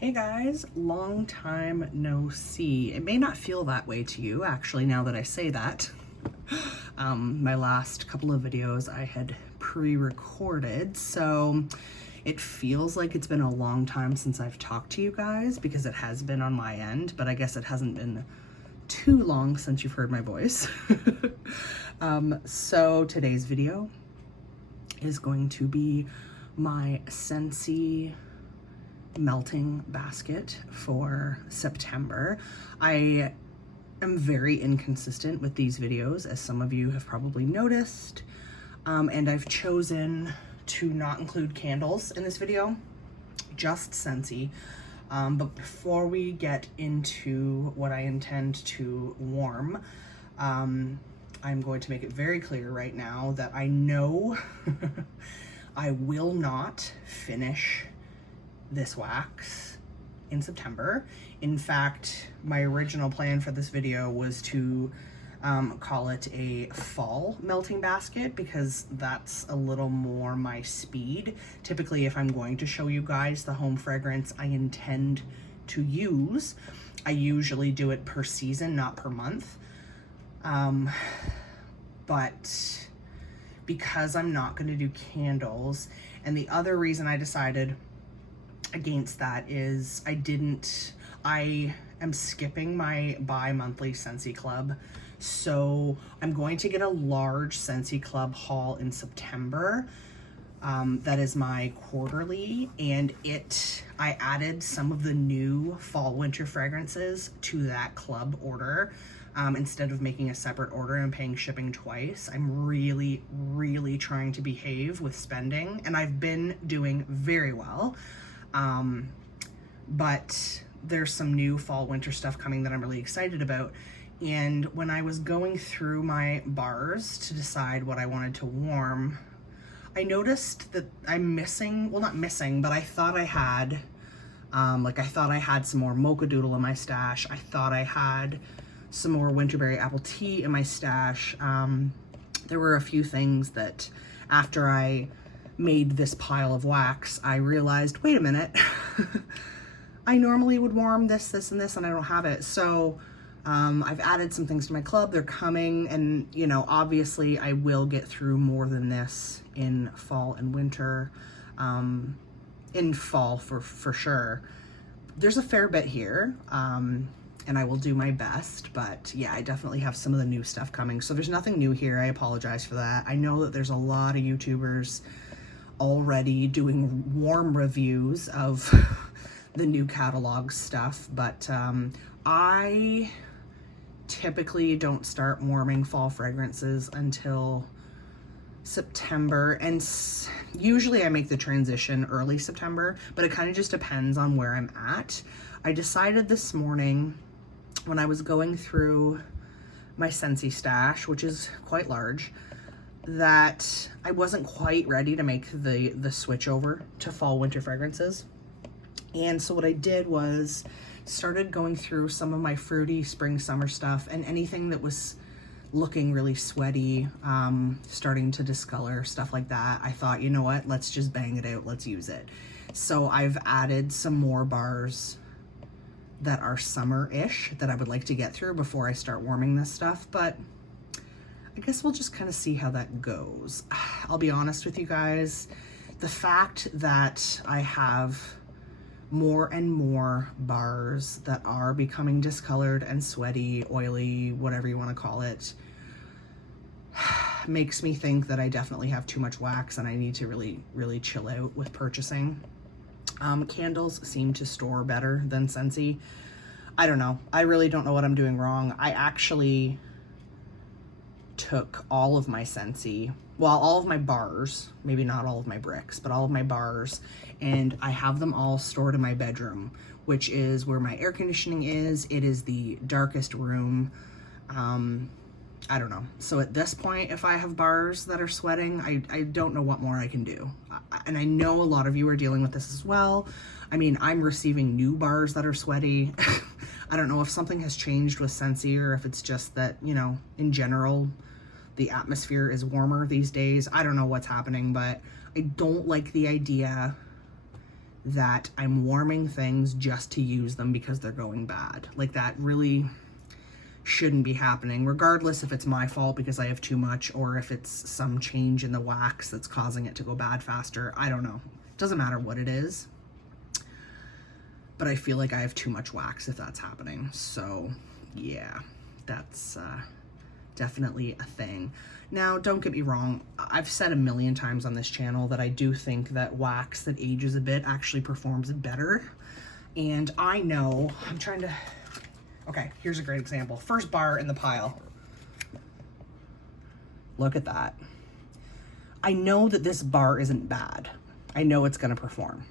Hey guys, long time no see. It may not feel that way to you, actually, now that I say that. My last couple of videos I had pre-recorded, so it feels like it's been a long time since I've talked to you guys, because it has been on my end, but I guess it hasn't been too long since you've heard my voice. So today's video is going to be my Scentsy melting basket for September. I am very inconsistent with these videos, as some of you have probably noticed, and I've chosen to not include candles in this video, just Scentsy. But before we get into what I intend to warm, I'm going to make it very clear right now that I know I will not finish this wax in September. In fact, my original plan for this video was to call it a fall melting basket, because that's a little more my speed. Typically, if I'm going to show you guys the home fragrance I intend to use, I usually do it per season, not per month. But because I'm not going to do candles, and the other reason I decided against that is I am skipping my bi-monthly Scentsy Club. So I'm going to get a large Scentsy Club haul in September. That is my quarterly, and I added some of the new fall winter fragrances to that club order. Instead of making a separate order and paying shipping twice. I'm really, really trying to behave with spending, and I've been doing very well. But there's some new fall winter stuff coming that I'm really excited about. And when I was going through my bars to decide what I wanted to warm, I noticed that I'm missing, well, not missing, but I thought I had, I thought I had some more Mocha Doodle in my stash. I thought I had some more Winterberry Apple Tea in my stash. There were a few things that after I made this pile of wax, I realized, wait a minute, I normally would warm this, and this, and I don't have it. So I've added some things to my club. They're coming, and you know, obviously I will get through more than this in fall and winter. In fall for sure. There's a fair bit here, and I will do my best, but yeah, I definitely have some of the new stuff coming. So there's nothing new here. I apologize for that. I know that there's a lot of YouTubers already doing warm reviews of the new catalog stuff, but I typically don't start warming fall fragrances until September, and usually I make the transition early September, but it kind of just depends on where I'm at. I decided this morning when I was going through my Scentsy stash, which is quite large, that I wasn't quite ready to make the switch over to fall winter fragrances. And so what I did was started going through some of my fruity spring summer stuff, and anything that was looking really sweaty, starting to discolor, stuff like that. I thought, you know what, let's just bang it out, let's use it. So I've added some more bars that are summer-ish that I would like to get through before I start warming this stuff, but I guess we'll just kind of see how that goes. I'll be honest with you guys, the fact that I have more and more bars that are becoming discolored and sweaty, oily, whatever you want to call it, makes me think that I definitely have too much wax and I need to really, really chill out with purchasing. Candles seem to store better than Scentsy. I don't know. I really don't know what I'm doing wrong. I actually took all of my Scentsy, well, all of my bars, maybe not all of my bricks, but all of my bars, and I have them all stored in my bedroom, which is where my air conditioning is. It is the darkest room. I don't know. So at this point, if I have bars that are sweating, I don't know what more I can do. And I know a lot of you are dealing with this as well. I mean, I'm receiving new bars that are sweaty. I don't know if something has changed with Scentsy, or if it's just that, you know, in general, the atmosphere is warmer these days. I don't know what's happening, but I don't like the idea that I'm warming things just to use them because they're going bad. Like, that really shouldn't be happening, regardless if it's my fault because I have too much or if it's some change in the wax that's causing it to go bad faster. I don't know. It doesn't matter what it is, but I feel like I have too much wax if that's happening. So yeah, that's definitely a thing. Now, don't get me wrong. I've said a million times on this channel that I do think that wax that ages a bit actually performs better. And I know, okay, here's a great example. First bar in the pile. Look at that. I know that this bar isn't bad. I know it's gonna perform.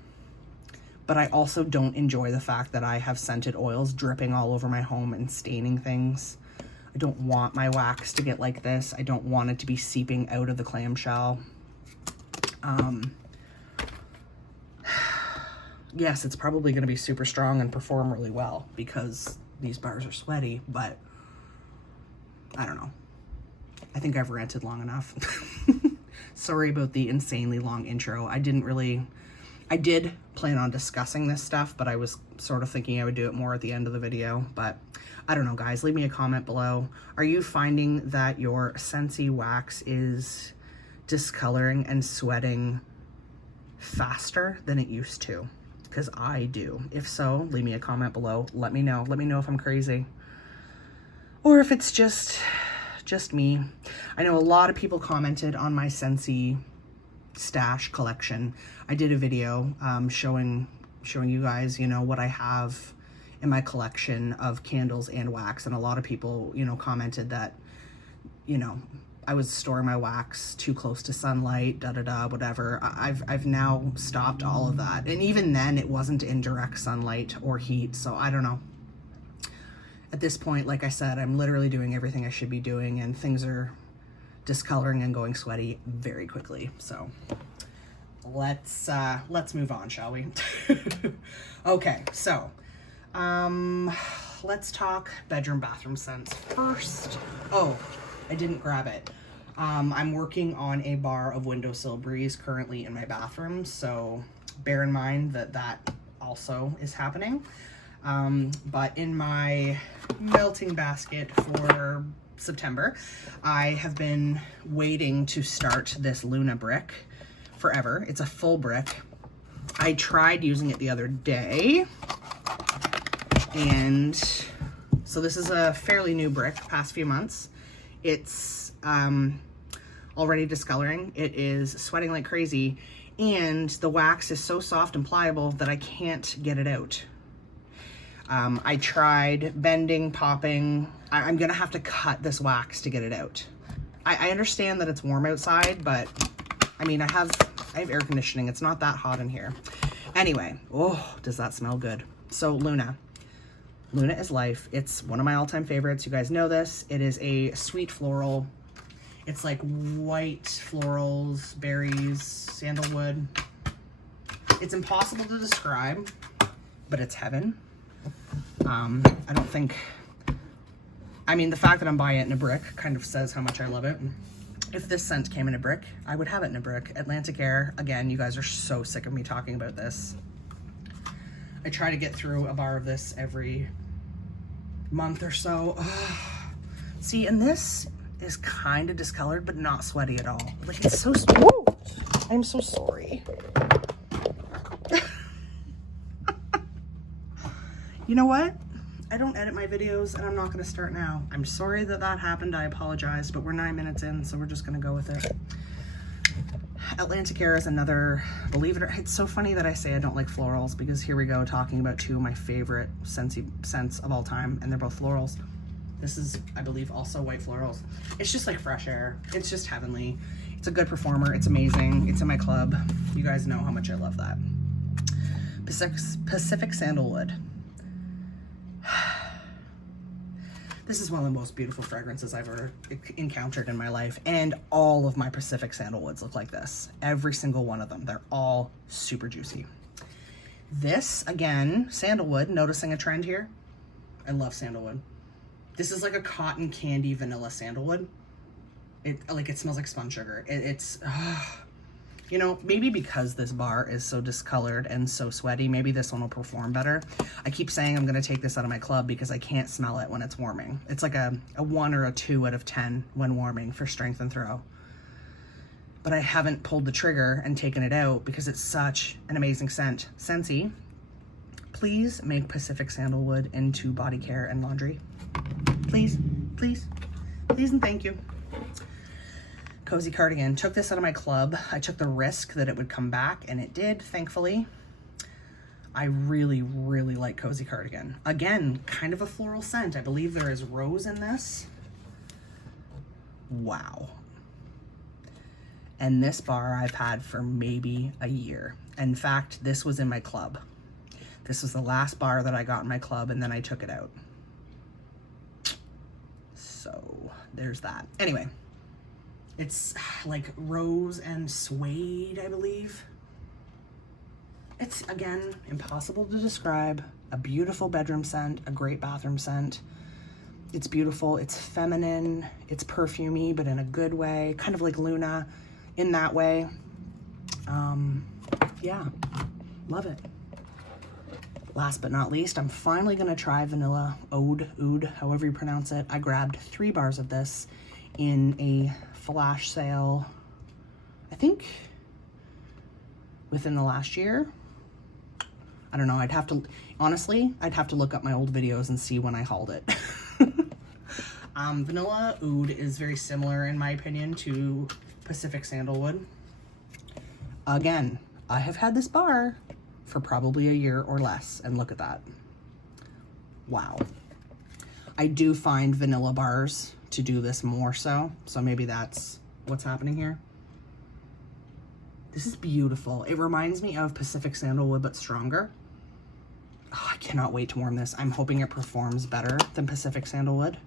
But I also don't enjoy the fact that I have scented oils dripping all over my home and staining things. I don't want my wax to get like this. I don't want it to be seeping out of the clamshell. Yes, it's probably going to be super strong and perform really well because these bars are sweaty, but I don't know. I think I've ranted long enough. Sorry about the insanely long intro. I did plan on discussing this stuff, but I was sort of thinking I would do it more at the end of the video. But I don't know, guys. Leave me a comment below. Are you finding that your Scentsy wax is discoloring and sweating faster than it used to? Because I do. If so, leave me a comment below. Let me know. Let me know if I'm crazy. Or if it's just me. I know a lot of people commented on my Scentsy stash collection. I did a video showing you guys, you know, what I have in my collection of candles and wax, and a lot of people, you know, commented that, you know, I was storing my wax too close to sunlight, whatever. I've now stopped all of that, and even then it wasn't in direct sunlight or heat, so I don't know. At this point, like I said, I'm literally doing everything I should be doing, and things are discoloring and going sweaty very quickly. So let's move on, shall we? Okay, so let's talk bedroom bathroom scents first. Oh, I didn't grab it. I'm working on a bar of Windowsill Breeze currently in my bathroom, so bear in mind that that also is happening. But in my melting basket for September, I have been waiting to start this Luna brick forever. It's a full brick. I tried using it the other day, and so this is a fairly new brick, past few months. It's already discoloring. It is sweating like crazy, and the wax is so soft and pliable that I can't get it out. I tried bending, popping. I'm gonna have to cut this wax to get it out. I understand that it's warm outside, but I mean, I have air conditioning. It's not that hot in here. Anyway, oh, does that smell good. So Luna is life. It's one of my all-time favorites. You guys know this. It is a sweet floral. It's like white florals, berries, sandalwood. It's impossible to describe, but it's heaven. I don't think, I mean, the fact that I'm buying it in a brick kind of says how much I love it. If this scent came in a brick, I would have it in a brick. Atlantic Air, again, you guys are so sick of me talking about this. I try to get through a bar of this every month or so. See, and this is kind of discolored, but not sweaty at all. Like, it's so, whoa, I'm so sorry. You know what? I don't edit my videos, and I'm not going to start now. I'm sorry that that happened. I apologize, but we're 9 minutes in, so we're just going to go with it. Atlantic Air is another, believe it or not, it's so funny that I say I don't like florals, because here we go talking about two of my favorite Scentsy scents of all time, and they're both florals. This is, I believe, also white florals. It's just like fresh air. It's just heavenly. It's a good performer. It's amazing. It's in my club. You guys know how much I love that. Pacific Sandalwood. This is one of the most beautiful fragrances I've ever encountered in my life, and all of my Pacific Sandalwoods look like this. Every single one of them. They're all super juicy. This, again, sandalwood, noticing a trend here? I love sandalwood. This is like a cotton candy vanilla sandalwood. It smells like spun sugar. You know, maybe because this bar is so discolored and so sweaty, maybe this one will perform better. I keep saying I'm gonna take this out of my club because I can't smell it when it's warming. It's like a 1 or a 2 out of 10 when warming for strength and throw. But I haven't pulled the trigger and taken it out because it's such an amazing scent. Scentsy, please make Pacific Sandalwood into body care and laundry. Please, please, please and thank you. Cozy Cardigan. Took this out of my club. I took the risk that it would come back, and it did, thankfully. I really, really like Cozy Cardigan. Again, kind of a floral scent. I believe there is rose in this. Wow. And this bar I've had for maybe a year. In fact, this was in my club. This was the last bar that I got in my club, and then I took it out. So there's that. Anyway. It's like rose and suede, I believe. It's, again, impossible to describe. A beautiful bedroom scent, a great bathroom scent. It's beautiful, it's feminine, it's perfumey, but in a good way. Kind of like Luna in that way. Yeah, love it. Last but not least, I'm finally gonna try Vanilla Oud, however you pronounce it. I grabbed 3 bars of this in a flash sale, I think within the last year. I don't know, I'd have to, honestly, I'd have to look up my old videos and see when I hauled it. Vanilla Oud is very similar, in my opinion, to Pacific Sandalwood. Again, I have had this bar for probably a year or less, and look at that. Wow. I do find vanilla bars to do this more so maybe that's what's happening here. This is beautiful. It reminds me of Pacific Sandalwood, but stronger. Oh, I cannot wait to warm this. I'm hoping it performs better than Pacific Sandalwood,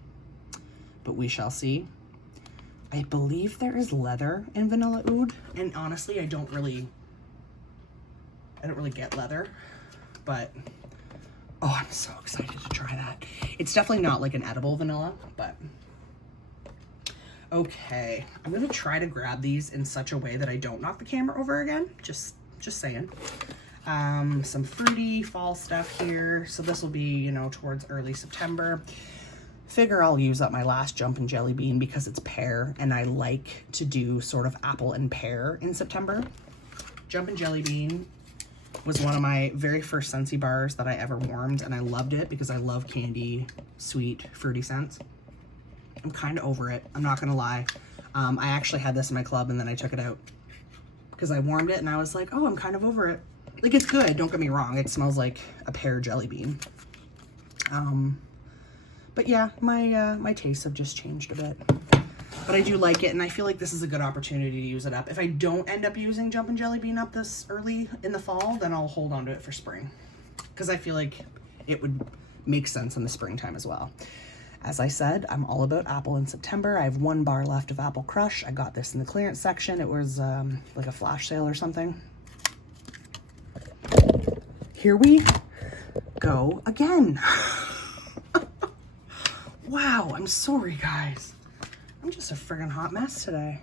but we shall see. I believe there is leather in Vanilla Oud, and honestly, I don't really get leather, but oh, I'm so excited to try that. It's definitely not like an edible vanilla, but okay. I'm gonna try to grab these in such a way that I don't knock the camera over again. Just saying. Some fruity fall stuff here. So this will be, you know, towards early September. Figure I'll use up my last Jumpin' Jelly Bean because it's pear, and I like to do sort of apple and pear in September. Jumpin' Jelly Bean was one of my very first Scentsy bars that I ever warmed, and I loved it because I love candy, sweet, fruity scents. I'm kind of over it, I'm not gonna lie. I actually had this in my club and then I took it out because I warmed it and I was like, oh, I'm kind of over it. Like, it's good, don't get me wrong, it smells like a pear jelly bean. But yeah, my tastes have just changed a bit. But I do like it, and I feel like this is a good opportunity to use it up. If I don't end up using Jumpin' Jelly Bean up this early in the fall, then I'll hold on to it for spring, because I feel like it would make sense in the springtime as well. As I said, I'm all about apple in September. I have 1 bar left of Apple Crush. I got this in the clearance section. It was like a flash sale or something. Here we go again. Wow, I'm sorry, guys. I'm just a friggin' hot mess today.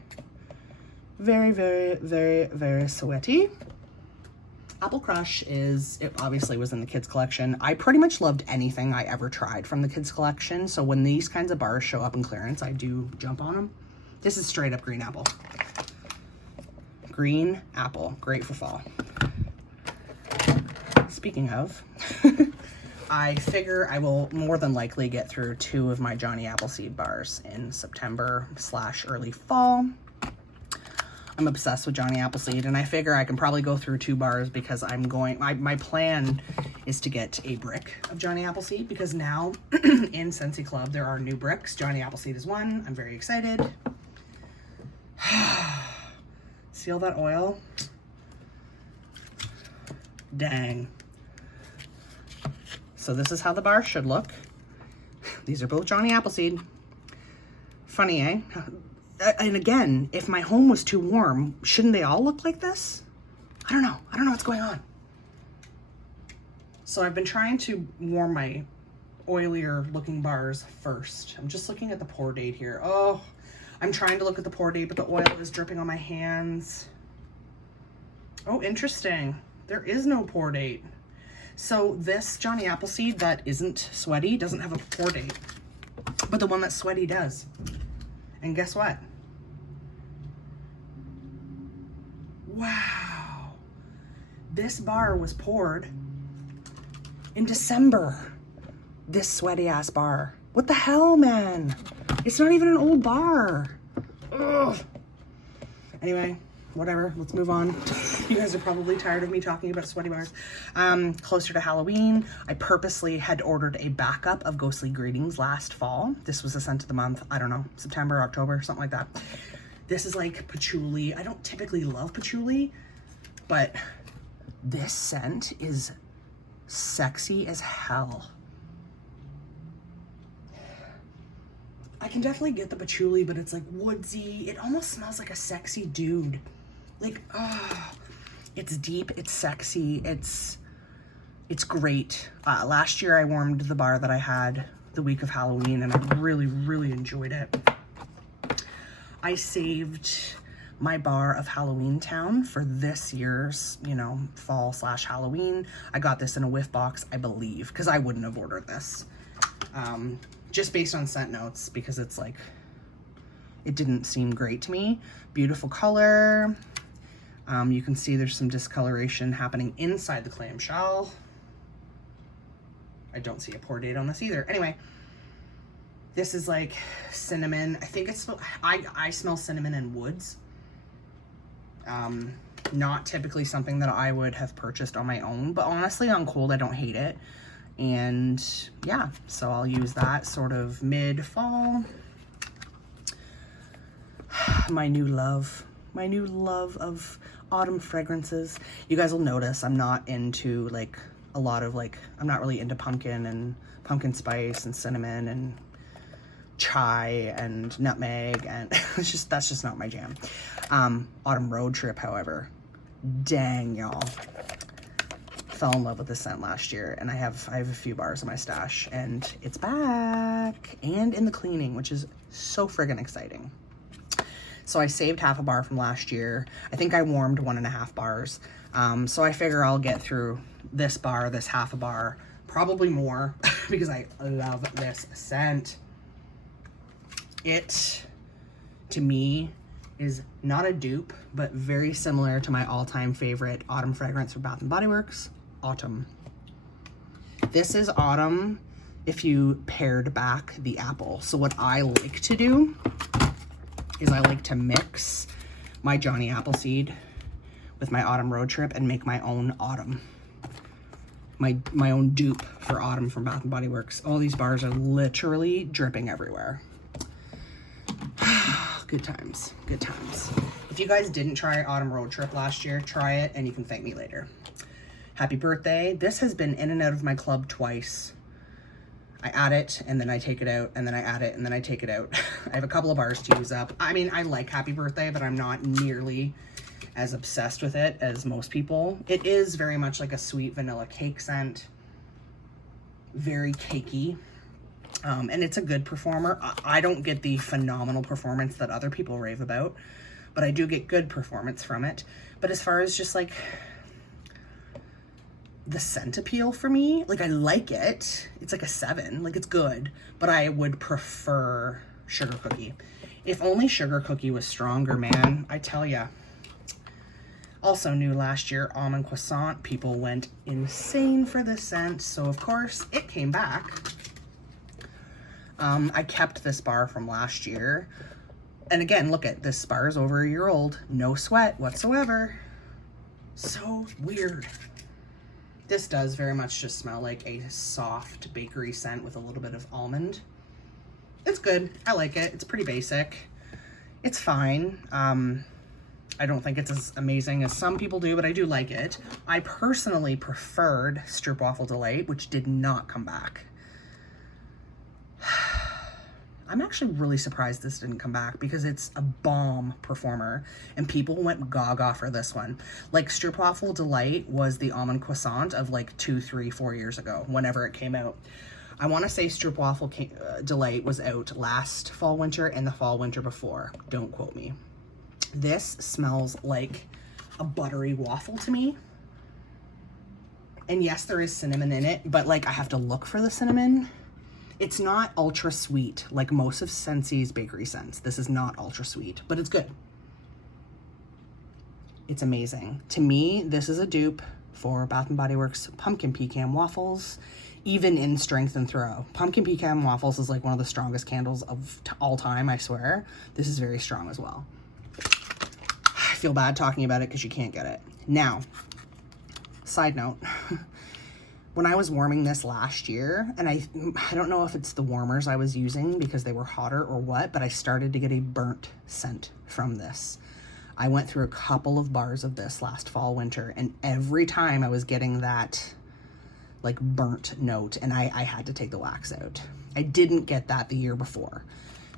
Very, very, very, very sweaty. Apple Crush it obviously was in the kids collection. I pretty much loved anything I ever tried from the kids collection. So when these kinds of bars show up in clearance, I do jump on them. This is straight up green apple. Green apple, great for fall. Speaking of, I figure I will more than likely get through 2 of my Johnny Appleseed bars in September / early fall. I'm obsessed with Johnny Appleseed, and I figure I can probably go through 2 bars because my plan is to get a brick of Johnny Appleseed, because now in Scentsy Club there are new bricks. Johnny Appleseed is one. I'm very excited. See all that oil? Dang. So this is how the bar should look. These are both Johnny Appleseed. Funny, eh? And again, if my home was too warm, shouldn't they all look like this? I don't know. I don't know what's going on. So I've been trying to warm my oilier looking bars first. I'm just looking at the pour date here. Oh, I'm trying to look at the pour date, but the oil is dripping on my hands. Oh, interesting. There is no pour date. So this Johnny Appleseed that isn't sweaty doesn't have a pour date, but the one that's sweaty does. And guess what? Wow. This bar was poured in December. This sweaty ass bar. What the hell, man? It's not even an old bar. Ugh. Anyway, whatever, let's move on. You guys are probably tired of me talking about sweaty bars. Closer to Halloween, I purposely had ordered a backup of Ghostly Greetings last fall. This was the scent of the month, I don't know, September, October, something like that. This is like patchouli. I don't typically love patchouli, but this scent is sexy as hell. I can definitely get the patchouli, but it's like woodsy. It almost smells like a sexy dude. Like, oh, it's deep, it's sexy, it's great. Last year I warmed the bar that I had the week of Halloween, and I really, really enjoyed it. I saved my bar of Halloween Town for this year's, you know, fall / Halloween. I got this in a whiff box, I believe, because I wouldn't have ordered this. Just based on scent notes, because it's like, it didn't seem great to me. Beautiful color. You can see there's some discoloration happening inside the clamshell. I don't see a pour date on this either. Anyway, this is like cinnamon. I think it's, I smell cinnamon and woods. Not typically something that I would have purchased on my own, but honestly on cold, I don't hate it. And yeah, so I'll use that sort of mid-fall. My new love of autumn fragrances. You guys will notice I'm not into like a lot of like, I'm not really into pumpkin and pumpkin spice and cinnamon and chai and nutmeg, and that's just not my jam. Autumn Road Trip, however, dang y'all, fell in love with this scent last year, and I have a few bars in my stash, and it's back and in the cleaning, which is so friggin' exciting. So I saved half a bar from last year. I think I warmed 1.5 bars. So I figure I'll get through this bar, this half a bar, probably more, because I love this scent. It, to me, is not a dupe, but very similar to my all-time favorite autumn fragrance from Bath & Body Works, Autumn. This is Autumn if you pared back the apple. So what I like to do is I like to mix my Johnny Appleseed with my Autumn Road Trip and make my own Autumn. My own dupe for Autumn from Bath & Body Works. All these bars are literally dripping everywhere. Good times, good times. If you guys didn't try Autumn Road Trip last year, try it and you can thank me later. Happy birthday. This has been in and out of my club twice. I add it and then I take it out, and then I add it and then I take it out. I have a couple of bars to use up. I mean, I like Happy Birthday, but I'm not nearly as obsessed with it as most people. It is very much like a sweet vanilla cake scent. Very cakey. And it's a good performer. I don't get the phenomenal performance that other people rave about, but I do get good performance from it. But as far as just like the scent appeal for me, like I like it. It's like a 7, like it's good, but I would prefer Sugar Cookie. If only Sugar Cookie was stronger, man, I tell ya. Also new last year, Almond Croissant. People went insane for this scent, so of course it came back. I kept this bar from last year. And again, look at this bar is over a year old. No sweat whatsoever. So weird. This does very much just smell like a soft bakery scent with a little bit of almond. It's good. I like it. It's pretty basic. It's fine. I don't think it's as amazing as some people do, but I do like it. I personally preferred Stroopwafel Delight, which did not come back. I'm actually really surprised this didn't come back because it's a bomb performer and people went gaga for this one. Like Stroopwafel Delight was the Almond Croissant of like 2, 3, 4 years ago, whenever it came out. I want to say Stroopwafel Delight was out last fall winter and the fall winter before. Don't quote me. This smells like a buttery waffle to me. And yes, there is cinnamon in it, but like I have to look for the cinnamon. It's not ultra sweet like most of Scentsi's bakery scents. This is not ultra sweet, but it's good. It's amazing. To me, this is a dupe for Bath & Body Works Pumpkin Pecan Waffles, even in strength and throw. Pumpkin Pecan Waffles is like one of the strongest candles of all time, I swear. This is very strong as well. I feel bad talking about it because you can't get it. Now, side note, when I was warming this last year, and I don't know if it's the warmers I was using because they were hotter or what, but I started to get a burnt scent from this. I went through a couple of bars of this last fall, winter, and every time I was getting that like burnt note, and I had to take the wax out. I didn't get that the year before.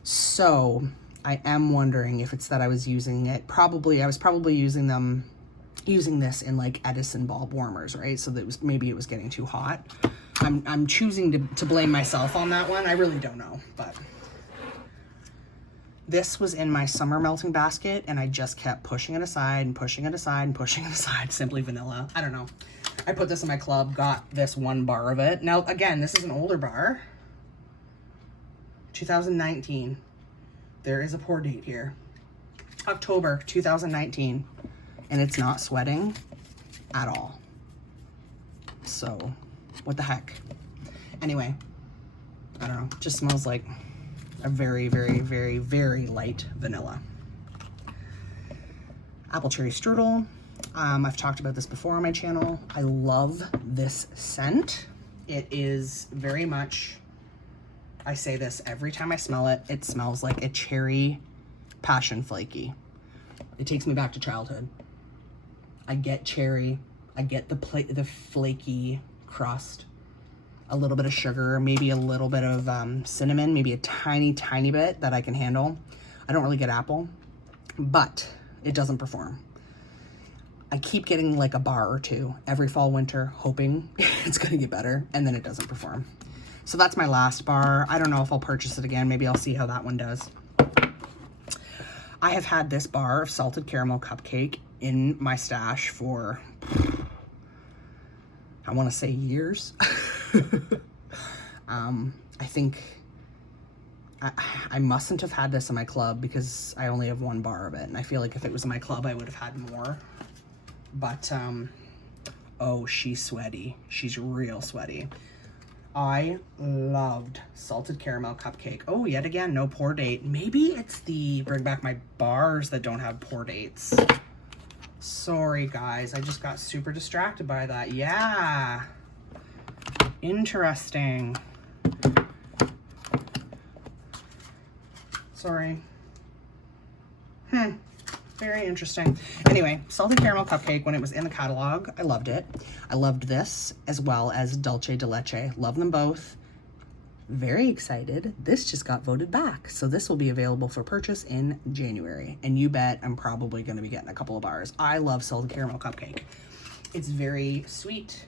So I am wondering if it's that I was using it. I was probably using this in like Edison bulb warmers, right? So that maybe it was getting too hot. I'm choosing to blame myself on that one. I really don't know, but this was in my summer melting basket and I just kept pushing it aside and pushing it aside and pushing it aside. Simply Vanilla. I don't know. I put this in my club, got this 1 bar of it. Now, again, this is an older bar. 2019. There is a pour date here. October 2019. And it's not sweating at all. So, what the heck? Anyway, I don't know. Just smells like a very, very, very, very light vanilla. Apple cherry strudel. I've talked about this before on my channel. I love this scent. It is very much, I say this every time I smell it, it smells like a cherry passion flaky. It takes me back to childhood. I get cherry, I get the flaky crust, a little bit of sugar, maybe a little bit of cinnamon, maybe a tiny, tiny bit that I can handle. I don't really get apple, but it doesn't perform. I keep getting like a bar or two every fall, winter, hoping it's gonna get better, and then it doesn't perform. So that's my last bar. I don't know if I'll purchase it again. Maybe I'll see how that one does. I have had this bar of salted caramel cupcake in my stash for, I want to say years. I think I mustn't have had this in my club because I only have 1 bar of it. And I feel like if it was in my club, I would have had more. But, oh, she's sweaty. She's real sweaty. I loved salted caramel cupcake. Oh, yet again, no pour date. Maybe it's the bring back my bars that don't have pour dates. Sorry, guys. I just got super distracted by that. Yeah. Interesting. Sorry. Very interesting. Anyway, salted caramel cupcake, when it was in the catalog, I loved it. I loved this as well as Dulce de Leche. Love them both. Very excited. This just got voted back. So this will be available for purchase in January. And you bet I'm probably going to be getting a couple of bars. I love salted caramel cupcake. It's very sweet.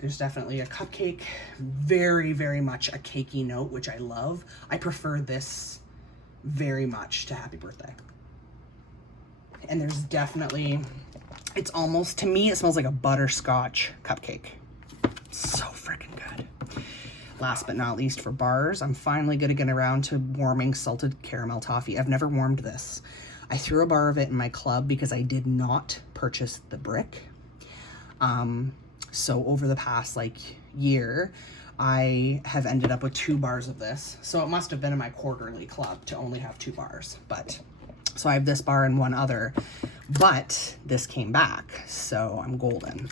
There's definitely a cupcake. Very, very much a cakey note, which I love. I prefer this very much to Happy Birthday. And there's definitely, it's almost, to me, it smells like a butterscotch cupcake. So freaking good. Last but not least for bars, I'm finally gonna get around to warming salted caramel toffee. I've never warmed this. I threw a bar of it in my club because I did not purchase the brick. So over the past like year, I have ended up with 2 bars of this. So it must have been in my quarterly club to only have 2 bars, but so I have this bar and 1 other, but this came back, so I'm golden.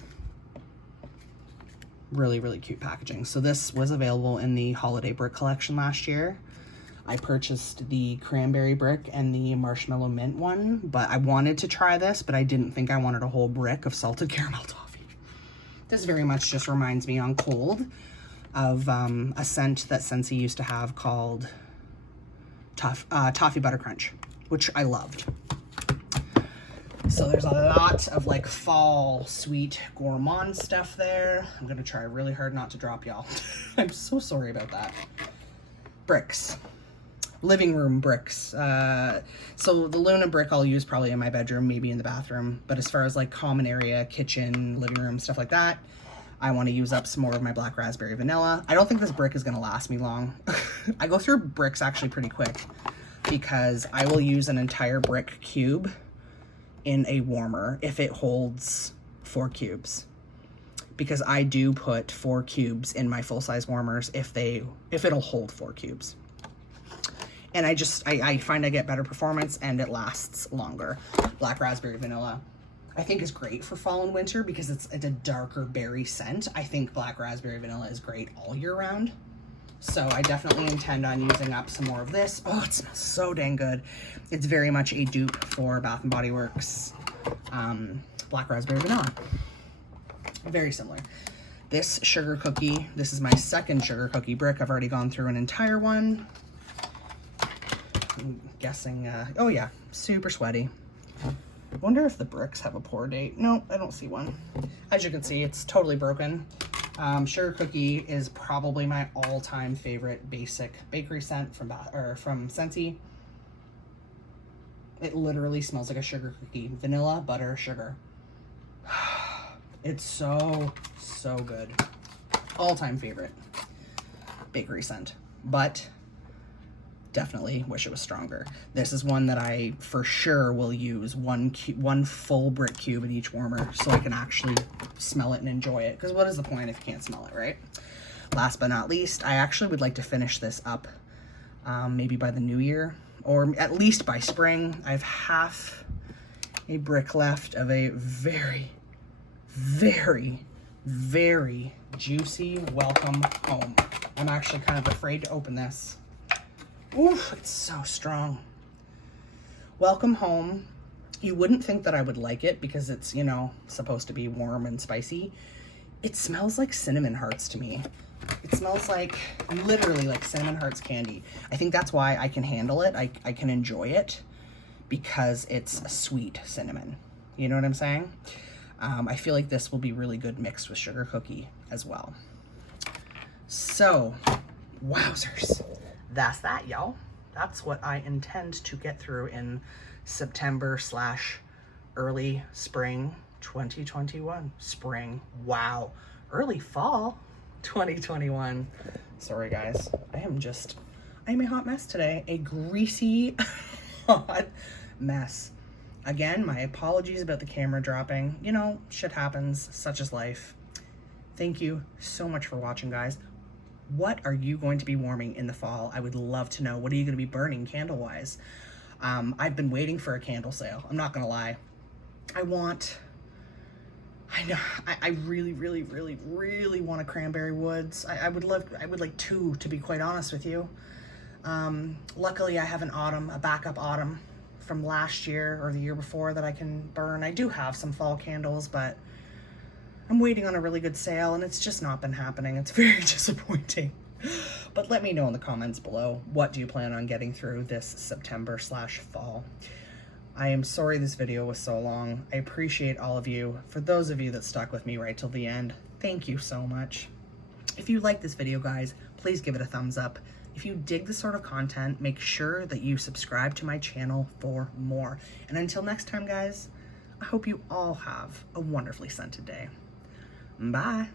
Really, really cute packaging. So this was available in the holiday brick collection last year. I purchased the cranberry brick and the marshmallow mint one, but I wanted to try this, but I didn't think I wanted a whole brick of salted caramel toffee. This very much just reminds me on cold of a scent that Scentsy used to have called Toffee Butter Crunch, which I loved. So there's a lot of like fall sweet gourmand stuff there. I'm gonna try really hard not to drop y'all. I'm so sorry about that. Bricks. living room bricks. So the Luna brick I'll use probably in my bedroom, maybe in the bathroom. But as far as like common area, kitchen, living room, stuff like that, I want to use up some more of my black raspberry vanilla. I don't think this brick is going to last me long. I go through bricks actually pretty quick because I will use an entire brick cube in a warmer if it holds 4 cubes. Because I do put 4 cubes in my full-size warmers if it'll hold 4 cubes. And I find I get better performance and it lasts longer. Black raspberry vanilla I think is great for fall and winter because it's a darker berry scent. I think black raspberry vanilla is great all year round. So I definitely intend on using up some more of this. Oh, it smells so dang good. It's very much a dupe for Bath & Body Works black raspberry vanilla. Very similar. This sugar cookie, this is my second sugar cookie brick. I've already gone through an entire one. I'm guessing, oh yeah, super sweaty. I wonder if the bricks have a pour date. No, I don't see one. As you can see, it's totally broken. Sugar cookie is probably my all-time favorite basic bakery scent from Scentsy. It literally smells like a sugar cookie. Vanilla, butter, sugar. It's so, so good. All-time favorite bakery scent. But definitely wish it was stronger. This is one that I for sure will use one full brick cube in each warmer so I can actually smell it and enjoy it. Because what is the point if you can't smell it, right? Last but not least, I actually would like to finish this up maybe by the new year or at least by spring. I have half a brick left of a very, very, very juicy Welcome Home. I'm actually kind of afraid to open this. Oof, it's so strong. Welcome Home. You wouldn't think that I would like it because it's, you know, supposed to be warm and spicy. It smells like Cinnamon Hearts to me. It smells like, literally like Cinnamon Hearts candy. I think that's why I can handle it. I can enjoy it because it's a sweet cinnamon. You know what I'm saying? I feel like this will be really good mixed with sugar cookie as well. So, wowzers. That's that, y'all. That's what I intend to get through in September / early spring 2021. Spring, wow. Early fall 2021. Sorry guys, I'm a hot mess today. A greasy, hot mess. Again, my apologies about the camera dropping. You know, shit happens, such is life. Thank you so much for watching, guys. What are you going to be warming in the fall? I would love to know. What are you going to be burning candle-wise? I've been waiting for a candle sale. I'm not going to lie. I really, really, really, really want a Cranberry Woods. I would like 2, to be quite honest with you. Luckily, I have a backup autumn from last year or the year before that I can burn. I do have some fall candles, but I'm waiting on a really good sale and it's just not been happening. It's very disappointing. But let me know in the comments below, what do you plan on getting through this September / fall? I am sorry this video was so long. I appreciate all of you. For those of you that stuck with me right till the end, thank you so much. If you like this video, guys, please give it a thumbs up. If you dig this sort of content, make sure that you subscribe to my channel for more. And until next time, guys, I hope you all have a wonderfully scented day. Bye.